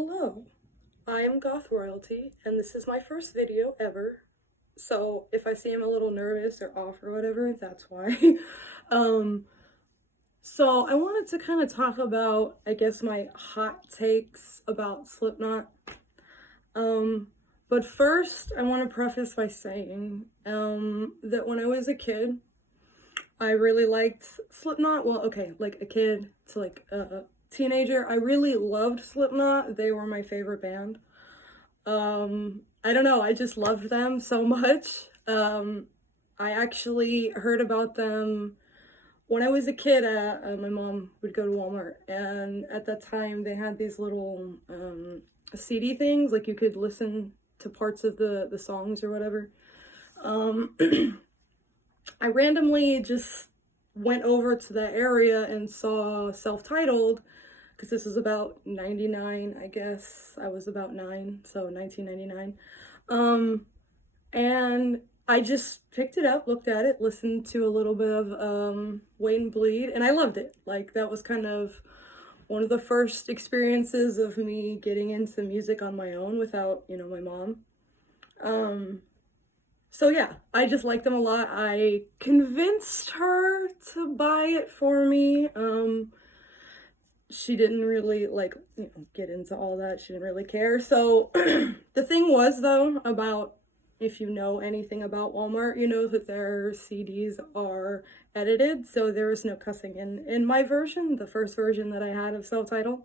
Hello, I am Goth Royalty, and this is my first video ever. So if I seem a little nervous or off or whatever, that's why. um, so I wanted to kind of talk about, I guess, my hot takes about Slipknot. But first, I want to preface by saying that when I was a kid, I really liked Slipknot. Well, okay, like a kid to like a teenager, I really loved Slipknot. They were my favorite band. I don't know, I just loved them so much. I actually heard about them when I was a kid. My mom would go to Walmart, and at that time they had these little CD things, like you could listen to parts of the songs or whatever. I randomly just went over to that area and saw Self-Titled, because this was about 99, I guess. I was about 9, so 1999. And I just picked it up, looked at it, listened to a little bit of Wait and Bleed, and I loved it. Like, that was kind of one of the first experiences of me getting into music on my own without, my mom. So yeah, I just liked them a lot. I convinced her to buy it for me. She didn't really get into all that. She didn't really care. So the thing was, though, about, if you know anything about Walmart, you know that their CDs are edited, so there was no cussing in my version, the first version that I had of Self-Titled.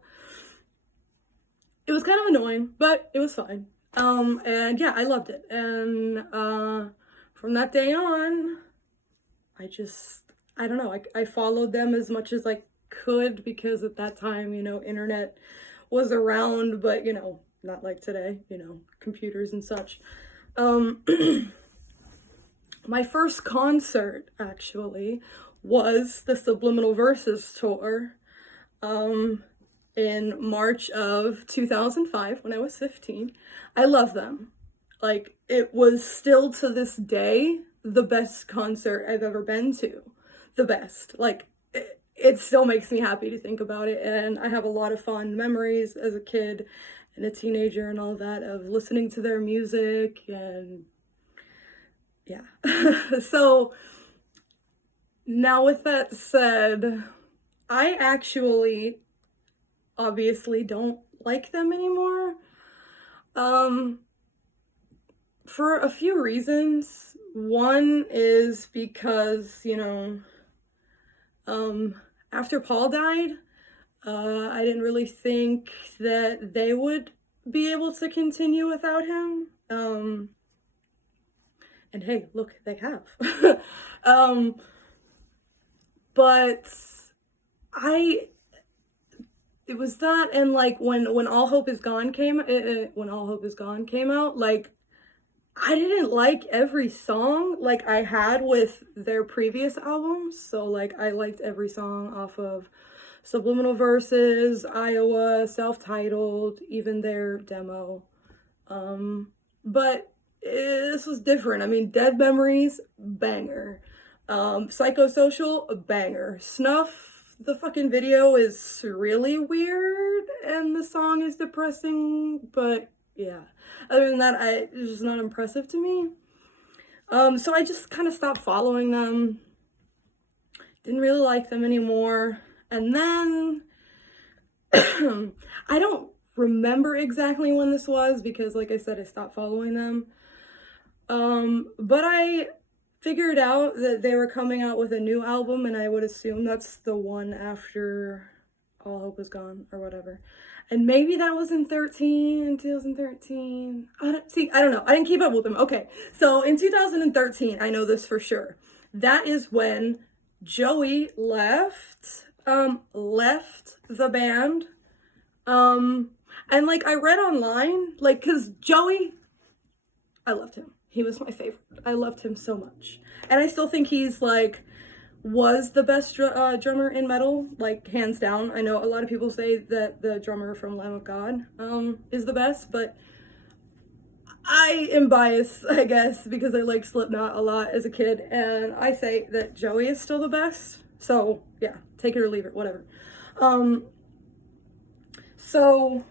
It was kind of annoying, but it was fine. And yeah, I loved it. And from that day on, I don't know, I followed them as much as I could, because at that time, internet was around, but, not like today, computers and such. My first concert, actually, was the Subliminal Verses tour, in March of 2005, when I was 15. I love them. Like, it was still to this day the best concert I've ever been to. The best. Like, it still makes me happy to think about it, and I have a lot of fond memories as a kid and a teenager and all that of listening to their music, and yeah. So now, with that said, I actually obviously don't like them anymore, for a few reasons. One is because, after Paul died, I didn't really think that they would be able to continue without him. And hey, look, they have. But it was that, and when All Hope Is Gone came out, I didn't like every song like I had with their previous albums. So I liked every song off of Subliminal Verses, Iowa, Self-Titled, even their demo. But this was different. I mean, Dead Memories, banger. Psychosocial, a banger. Snuff, the fucking video is really weird, and the song is depressing, but yeah. Other than that, it's just not impressive to me. So I just kind of stopped following them. Didn't really like them anymore. And then, I don't remember exactly when this was, because like I said, I stopped following them. But I figured out that they were coming out with a new album, and I would assume that's the one after All Hope Is Gone or whatever. And maybe that was in 2013. I don't know. I didn't keep up with them. Okay, so in 2013, I know this for sure. That is when Joey left the band. And I read online, cause Joey, I loved him. He was my favorite. I loved him so much. And I still think he's was the best drummer in metal, hands down. I know a lot of people say that the drummer from Lamb of God is the best, but I am biased, I guess, because I liked Slipknot a lot as a kid, and I say that Joey is still the best. So yeah, take it or leave it, whatever. So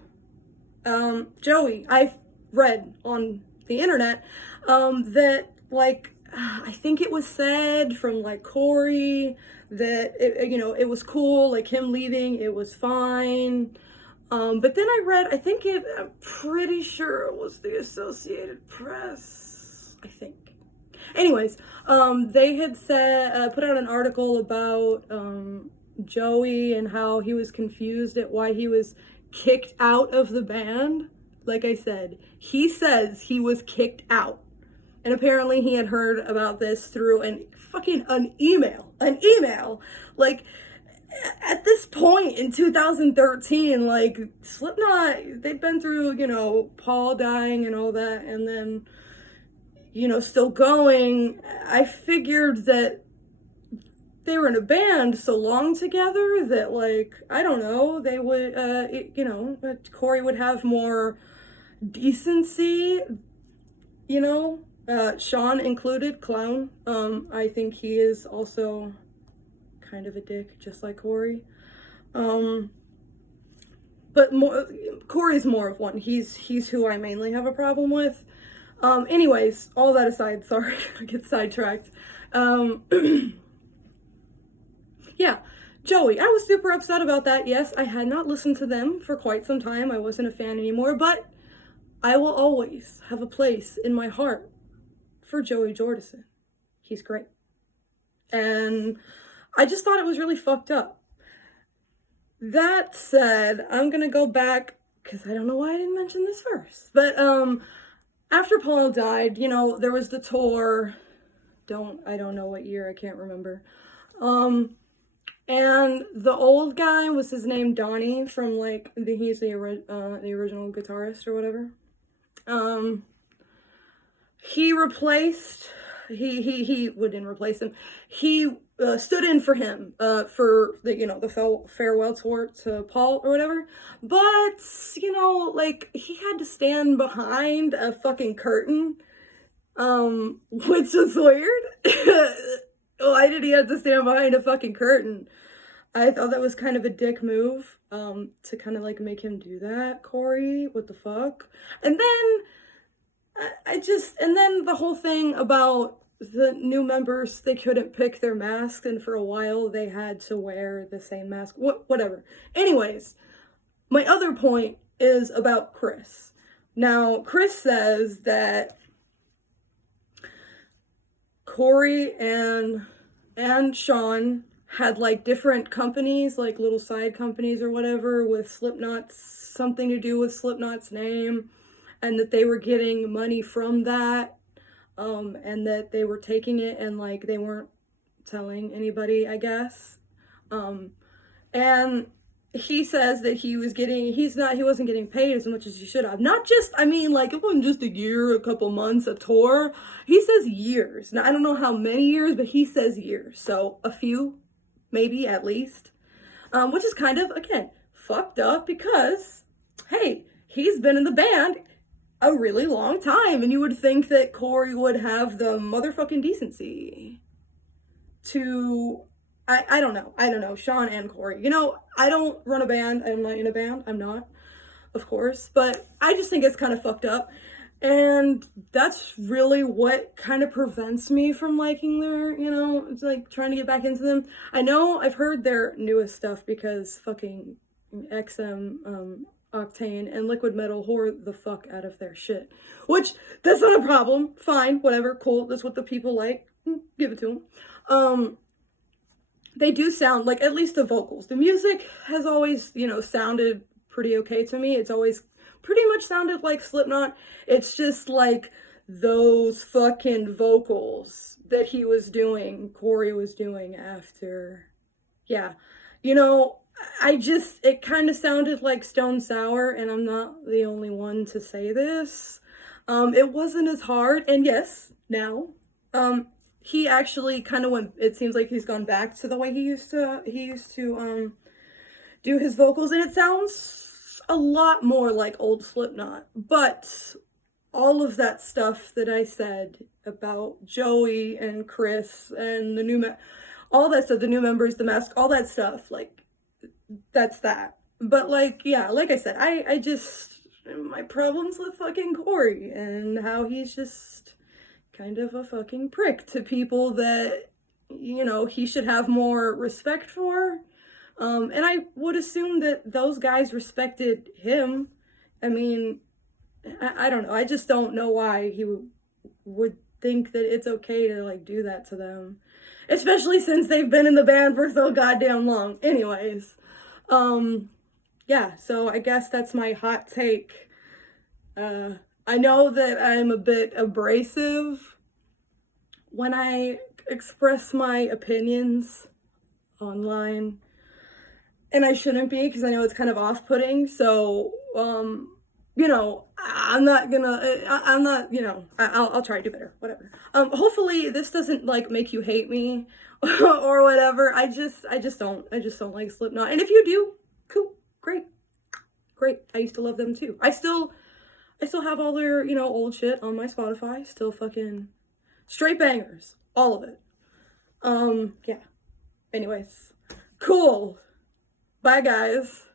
Joey, I've read on the internet, that, like, I think it was said from, like, Corey that, it was cool, like, him leaving, it was fine. But then I'm pretty sure it was the Associated Press, I think. Anyways, they had put out an article about, Joey and how he was confused at why he was kicked out of the band. Like I said, he says he was kicked out. And apparently he had heard about this through an email. An email. Like, at this point in 2013, like, Slipknot, they'd been through, Paul dying and all that, and then, still going. I figured that they were in a band so long together that, like, I don't know, they would, Corey would have more decency, Sean included, clown. I think he is also kind of a dick, just like Corey. But Corey's more of one. He's who I mainly have a problem with. Anyways, all that aside, sorry, I get sidetracked. Yeah, Joey, I was super upset about that. Yes, I had not listened to them for quite some time. I wasn't a fan anymore, but I will always have a place in my heart for Joey Jordison. He's great. And I just thought it was really fucked up. That said, I'm gonna go back, because I don't know why I didn't mention this first. But after Paul died, there was the tour. I don't know what year, I can't remember. And the old guy, was his name Donnie, from, like, he's the original guitarist or whatever. He wouldn't replace him. He stood in for him for the farewell tour to Paul or whatever. But, like, he had to stand behind a fucking curtain, which is weird. Why did he have to stand behind a fucking curtain? I thought that was kind of a dick move, to kind of, like, make him do that, Corey. What the fuck? And then, and then the whole thing about the new members, they couldn't pick their mask, and for a while they had to wear the same mask. Whatever. Anyways, my other point is about Chris. Now, Chris says that Corey and Sean had, like, different companies, like little side companies or whatever, with something to do with Slipknot's name, and that they were getting money from that, and that they were taking it and, like, they weren't telling anybody, I guess. And he says that he wasn't getting paid as much as he should have. Not just, like, it wasn't just a year, a couple months, a tour. He says years. Now, I don't know how many years, but he says years. So, a few, maybe, at least. Which is kind of, again, fucked up because, hey, he's been in the band a really long time, and you would think that Corey would have the motherfucking decency to... I don't know, Sean and Corey. I don't run a band, I'm not in a band, I'm not, of course, but I just think it's kind of fucked up, and that's really what kind of prevents me from liking their, it's like trying to get back into them. I know I've heard their newest stuff because fucking XM, Octane, and Liquid Metal whore the fuck out of their shit, which, that's not a problem, fine, whatever, cool, that's what the people like, give it to them. They do sound, like, at least the vocals. The music has always, sounded pretty okay to me. It's always pretty much sounded like Slipknot. It's just, like, those fucking vocals that Corey was doing after. Yeah. It kind of sounded like Stone Sour, and I'm not the only one to say this. It wasn't as hard, and yes, now, he actually kind of it seems like he's gone back to the way he used to do his vocals, and it sounds a lot more like old Slipknot. But all of that stuff that I said about Joey and Chris and all that stuff, the new members, the mask, all that stuff, like, that's that. But, like, yeah, like I said, I just, my problems with fucking Corey and how he's just kind of a fucking prick to people that, you know, he should have more respect for. And I would assume that those guys respected him. I mean, I don't know. I just don't know why he would think that it's okay to, like, do that to them. Especially since they've been in the band for so goddamn long. Anyways. Yeah, so I guess that's my hot take. I know that I'm a bit abrasive when I express my opinions online. And I shouldn't be, because I know it's kind of off-putting. So, you know, I'll try to do better, whatever. Hopefully this doesn't, like, make you hate me or whatever. I just don't like Slipknot. And if you do, cool, great. I used to love them too. I still have all their, you know, old shit on my Spotify. Still fucking straight bangers, all of it. Yeah. Anyways, cool. Bye, guys.